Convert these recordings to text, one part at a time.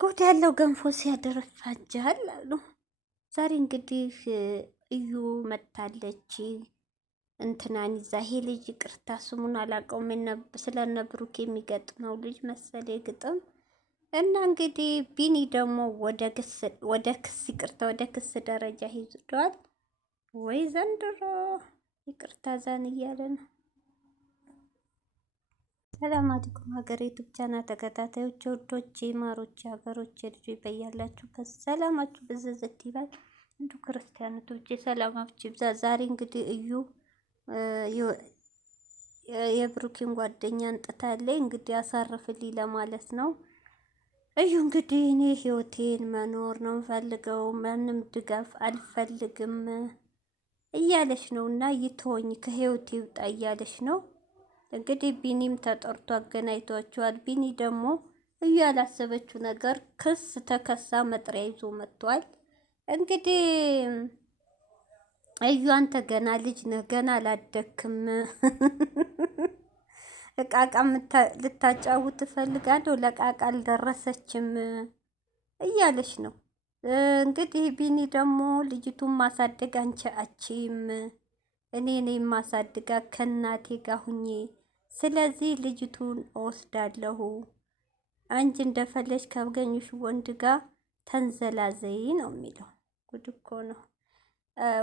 ጉድ ያለው ገንፎ ሲያደር ይፋጃል አሉ። ዛሬ እንግዲህ እዩ መታለች እንትናን ይዛ። ይሄ ልጅ ይቅርታ ስሙን አላውቀውም፣ ስለነ ብሩክ የሚገጥመው ልጅ መሰለ ግጥም እና እንግዲህ ቢኒ ደግሞ ወደ ክስ ይቅርታ ወደ ክስ ደረጃ ሄዷል ወይ ዘንድሮ ይቅርታ ዛን እያለ ነው። ሰላም አለይኩም ሀገሬ ዩቲዩብ ቻናል ተከታታዮች ወዶቼ ማሮቼ ሀገሮቼ ልጆች በያላችሁበት ሰላማችሁ ብዝዝት ይላል። እንዱ ክርስቲያኖች ሰላማችሁ ይብዛ። ዛሬ እንግዲህ እዩ የብሩኪን ጓደኛ እንጥታለች እንግዲህ አሳርፍልኝ ለማለት ነው። እዩ እንግዲህ እኔ ህይወቴን መኖር ነው ፈልገው ማንም ድጋፍ አልፈልግም እያለች ነው እና ይተወኝ ከህይወቴ ይውጣ እያለች ነው። እንግዲህ ቢኒም ተጠርቶ አገናኝቷቸዋል። ቢኒ ደግሞ እዩ ያላሰበችው ነገር ክስ ተከሳ መጥሪያ ይዞ መጥቷል። እንግዲህ እዩ አንተ ገና ልጅ ነህ፣ ገና አላደክም እቃቃ ልታጫውት ትፈልጋለሁ፣ ለቃቃ አልደረሰችም እያለች ነው። እንግዲህ ቢኒ ደግሞ ልጅቱን ማሳደግ አንቺ አቺም እኔ ነኝ ማሳድጋ ከእናቴ ጋር ሁኜ፣ ስለዚህ ልጅቱን እወስዳለሁ። አንቺ እንደፈለሽ ካገኙሽ ወንድ ጋር ተንዘላዘይ ነው የሚለው። ጉድ እኮ ነው።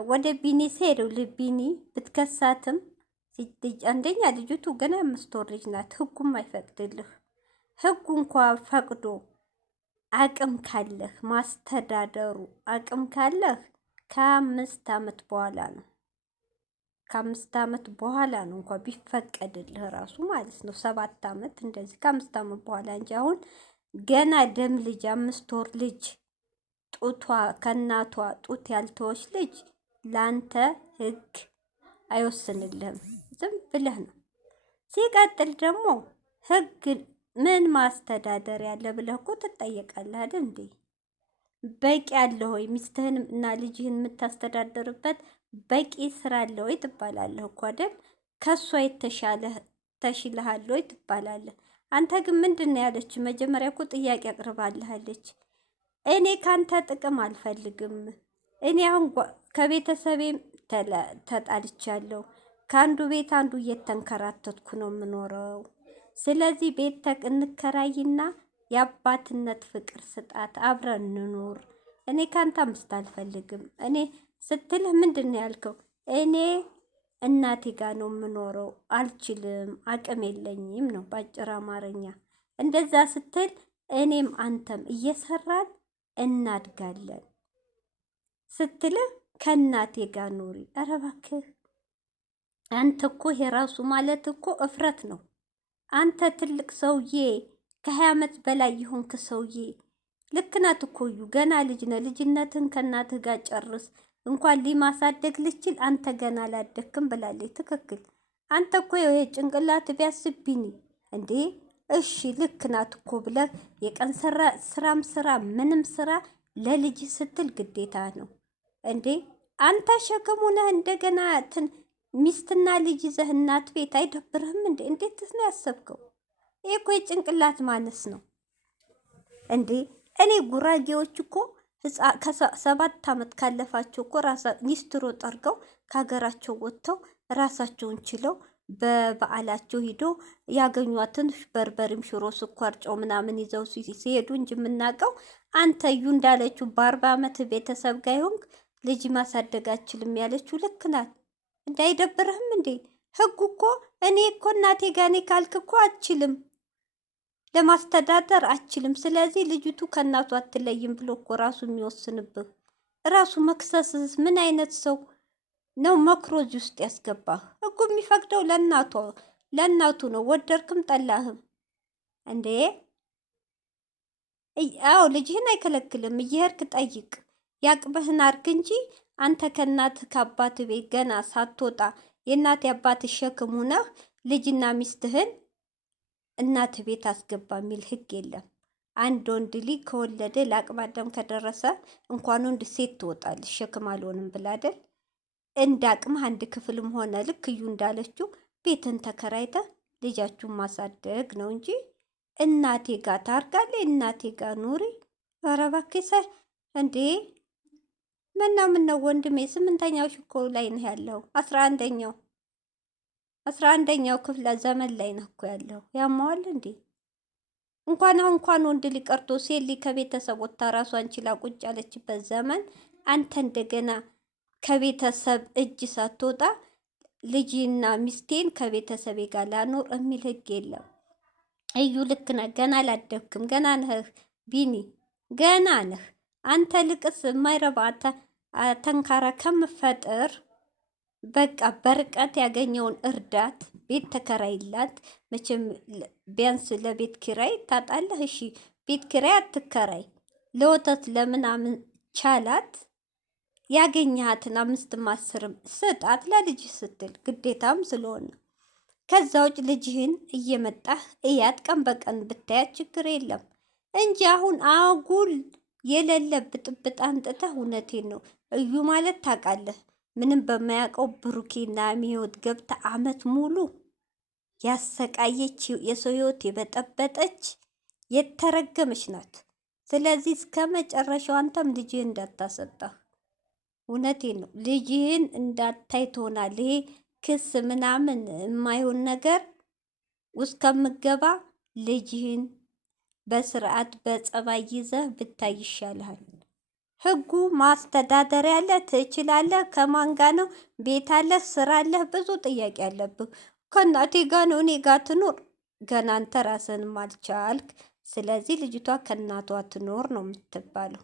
ወደ ቢኒ ሲሄደው ቢኒ ብትከሳትም አንደኛ ልጅቱ ገና 5 ወር ልጅ ናት። ህጉም አይፈቅድልህ። ህጉ እንኳ ፈቅዶ አቅም ካለህ ማስተዳደሩ አቅም ካለህ ከ5 ዓመት በኋላ ነው። ከ5 ዓመት በኋላ ነው እንኳ ቢፈቀድልህ ራሱ ማለት ነው። 7 ዓመት እንደዚህ ከ5 ዓመት በኋላ እንጂ አሁን ገና ደም ልጅ 5 ወር ልጅ ጡቷ ከእናቷ ጡት ያልተወች ልጅ ላንተ ህግ አይወስንልህም። ዝም ብለህ ነው። ሲቀጥል ደግሞ ህግ ምን ማስተዳደር ያለ ብለህ እኮ ትጠየቃለህ አይደል እንዴ? በቂ አለ ሆይ ሚስትህን እና ልጅህን የምታስተዳደርበት በቂ ስራ አለ ወይ ትባላለህ እኮ አይደል? ከሷ የተሻለ ተሽልሃል ወይ ትባላለህ። አንተ ግን ምንድን ነው ያለች? መጀመሪያ እኮ ጥያቄ አቅርባልሃለች። እኔ ካንተ ጥቅም አልፈልግም። እኔ አሁን ከቤተሰቤም ተጣልቻለሁ። ከአንዱ ቤት አንዱ እየተንከራተትኩ ነው የምኖረው። ስለዚህ ቤት እንከራይና የአባትነት ፍቅር ስጣት፣ አብረን እንኑር። እኔ ካንተ ምስት አልፈልግም። እኔ ስትልህ ምንድን ነው ያልከው? እኔ እናቴ ጋር ነው የምኖረው፣ አልችልም፣ አቅም የለኝም ነው በአጭር አማርኛ። እንደዛ ስትል እኔም አንተም እየሰራን እናድጋለን ስትልህ ከእናቴ ጋር ኑሪ። ኧረ እባክህ አንተ እኮ የራሱ ማለት እኮ እፍረት ነው። አንተ ትልቅ ሰውዬ ከ20 ዓመት በላይ የሆንክ ሰውዬ ልክ ናት እኮ እዩ። ገና ልጅ ነህ። ልጅነትን ከእናትህ ጋር ጨርስ። እንኳን ሊማሳደግ ልችል አንተ ገና አላደግክም ብላለች። ትክክል። አንተ እኮ ጭንቅላት ቢያስብኝ እንዴ እሺ ልክ ናት እኮ ብለህ የቀን ስራም ስራ ምንም ስራ ለልጅ ስትል ግዴታ ነው እንዴ። አንተ ሸክሙ ነህ። እንደገና ሚስትና ልጅ ይዘህ እናት ቤት አይደብርህም እንዴ? እንዴት ነው ያሰብከው? ይሄ እኮ የጭንቅላት ማነስ ነው እንዴ። እኔ ጉራጌዎች እኮ ከ7 ዓመት ካለፋቸው እኮ ሊስትሮ ጠርገው ከሀገራቸው ወጥተው ራሳቸውን ችለው በበዓላቸው ሂዶ ያገኟትን በርበሬም ሽሮ ስኳር ጨው ምናምን ይዘው ሲሄዱ እንጂ የምናውቀው አንተ እዩ እንዳለችው በ40 ዓመት ቤተሰብ ጋር ይሆንክ ልጅ ማሳደግ አችልም ያለችው ልክ ናት። እንዳይደብርህም እንዴ? ህጉ እኮ እኔ እኮ እናቴ ጋኔ ካልክ እኮ አችልም ለማስተዳደር አችልም። ስለዚህ ልጅቱ ከእናቱ አትለይም ብሎ እኮ ራሱ የሚወስንብህ ራሱ መክሰስስ ምን አይነት ሰው ነው መክሮጅ ውስጥ ያስገባህ? ህጉ የሚፈቅደው ለእናቱ ነው። ወደድክም ጠላህም እንዴ። አዎ ልጅህን አይከለክልም። እየሄድክ ጠይቅ፣ ያቅብህን አርግ እንጂ አንተ ከእናት ከአባት ቤት ገና ሳትወጣ የእናት የአባት ሸክም ሆነህ ልጅና ሚስትህን እናት ቤት አስገባ የሚል ህግ የለም። አንድ ወንድ ልጅ ከወለደ ለአቅመ አዳም ከደረሰ እንኳን ወንድ ሴት ትወጣለች ሸክም አልሆንም ብላ አይደል? እንደ አቅምህ አንድ ክፍልም ሆነ ልክ እዩ እንዳለችው ቤትን ተከራይተህ ልጃችሁን ማሳደግ ነው እንጂ እናቴ ጋር ታርጋለች፣ እናቴ ጋር ኑሪ። ኧረ እባክህ እንዴ! ምነው ወንድሜ፣ ስምንተኛው ሽኮ ላይ ነህ ያለው? 11ኛው ክፍለ ዘመን ላይ ነህ እኮ ያለው። ያማዋል እንዴ? እንኳን ወንድ ሊቀርቶ ሴት ከቤተሰብ ወጥታ ራሷን ችላ ቁጭ ያለችበት ዘመን አንተ እንደገና ከቤተሰብ እጅ ሳትወጣ ልጅና ሚስቴን ከቤተሰቤ ጋር ላኖር የሚል ህግ የለም። እዩ ልክ ነህ። ገና አላደግክም። ገና ነህ ቢኒ፣ ገና ነህ አንተ። ልቅስ የማይረባ ተንካራ ከምፈጥር በቃ በርቀት ያገኘውን እርዳት፣ ቤት ተከራይላት። መቼም ቢያንስ ለቤት ኪራይ ታጣለህ። እሺ ቤት ኪራይ አትከራይ፣ ለወተት ለምናምን ቻላት። ያገኘሃትን 5ም 10ም ስጣት ለልጅ ስትል ግዴታም ስለሆነ። ከዛ ውጭ ልጅህን እየመጣህ እያት፣ ቀን በቀን ብታያት ችግር የለም እንጂ አሁን አጉል የሌለ ብጥብጥ አንጥተህ። እውነቴን ነው እዩ ማለት ታውቃለህ፣ ምንም በማያውቀው ብሩኬና ህይወት ገብታ አመት ሙሉ ያሰቃየች የሰው ህይወት የበጠበጠች የተረገመች ናት። ስለዚህ እስከ መጨረሻው አንተም ልጅህን እንዳታሰጣህ። እውነቴን ነው ልጅህን እንዳታይ ትሆናል። ይሄ ክስ ምናምን የማይሆን ነገር ውስጥ ከምገባ ልጅህን በስርዓት በጸባይ ይዘህ ብታይ ይሻልሃል። ህጉ ማስተዳደር ያለ ትችላለህ። ከማን ጋ ነው? ቤት አለ፣ ስራ አለ፣ ብዙ ጥያቄ አለብህ። ከእናቴ ጋ ነው እኔ ጋ ትኖር። ገና አንተ ራስህንም አልቻልክ። ስለዚህ ልጅቷ ከእናቷ ትኖር ነው የምትባለው።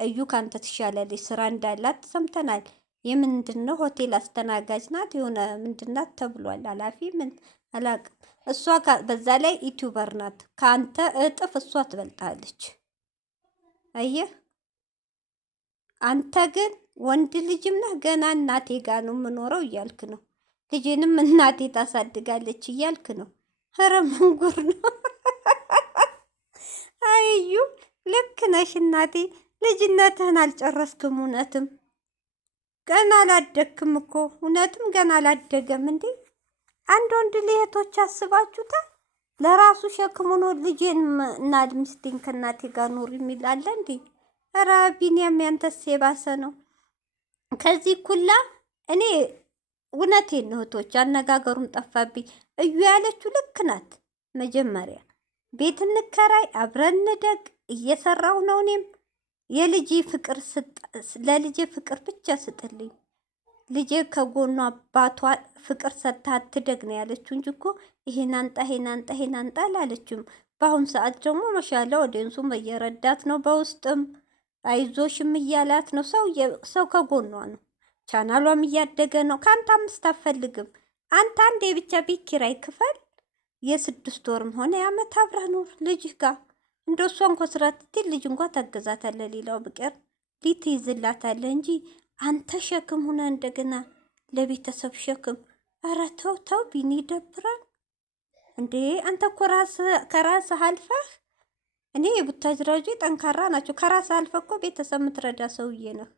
እዩ ካንተ ትሻላለች። ስራ እንዳላት ሰምተናል። የምንድን ነው ሆቴል አስተናጋጅ ናት፣ የሆነ ምንድናት ተብሏል። ኃላፊ ምን አላቅም። እሷ በዛ ላይ ዩቲዩበር ናት። ከአንተ እጥፍ እሷ ትበልጣለች። አየህ፣ አንተ ግን ወንድ ልጅም ነህ። ገና እናቴ ጋር ነው የምኖረው እያልክ ነው። ልጅንም እናቴ ታሳድጋለች እያልክ ነው። ኧረ ምን ጉር ነው! አዩ ልክ ነሽ እናቴ። ልጅነትህን አልጨረስክም። እውነትም ገና አላደግክም እኮ። እውነትም ገና አላደገም እንዴ! አንድ ወንድ ልየቶች አስባችሁታል? ለራሱ ሸክም ሆኖ ልጄን እና ሚስቴን ከእናቴ ጋር ኖር የሚል አለ እንዴ? ኧረ ቢኒያም ያንተስ የባሰ ነው። ከዚህ ኩላ እኔ እውነቴን ነው እህቶች፣ አነጋገሩም ጠፋብኝ። እዩ ያለችው ልክ ናት። መጀመሪያ ቤት እንከራይ፣ አብረን እንደግ፣ እየሰራሁ ነው። እኔም ለልጄ ፍቅር ብቻ ስጥልኝ። ልጄ ከጎኗ አባቷ ፍቅር ሰጥታ አትደግ ነው ያለችው እንጂ እኮ ይሄን አንጣ ይሄን አንጣ ይሄን አንጣ አላለችም። በአሁኑ ሰዓት ደግሞ መሻላ ወደንሱም እየረዳት ነው፣ በውስጥም አይዞሽም እያላት ነው። ሰው ከጎኗ ነው። ቻናሏም እያደገ ነው። ከአንተ 5 አትፈልግም። አንተ አንዴ ብቻ ቤት ኪራይ ክፈል። የ6 ወርም ሆነ የዓመት አብረህ ኑር ልጅህ ጋር። እንደ እሷ እንኳ ስራ ትትል ልጅ እንኳ ታገዛታለህ። ሌላው ብቀር ሊትይዝላታለህ እንጂ አንተ ሸክም ሆነ እንደገና ለቤተሰብ ሸክም። ኧረ ተው ተው ቢኒ፣ ይደብራል እንዴ! አንተ እኮ ከራስህ አልፈህ፣ እኔ የቡታጅራጆች ጠንካራ ናቸው። ከራስህ አልፈህ እኮ ቤተሰብ የምትረዳ ሰውዬ ነህ።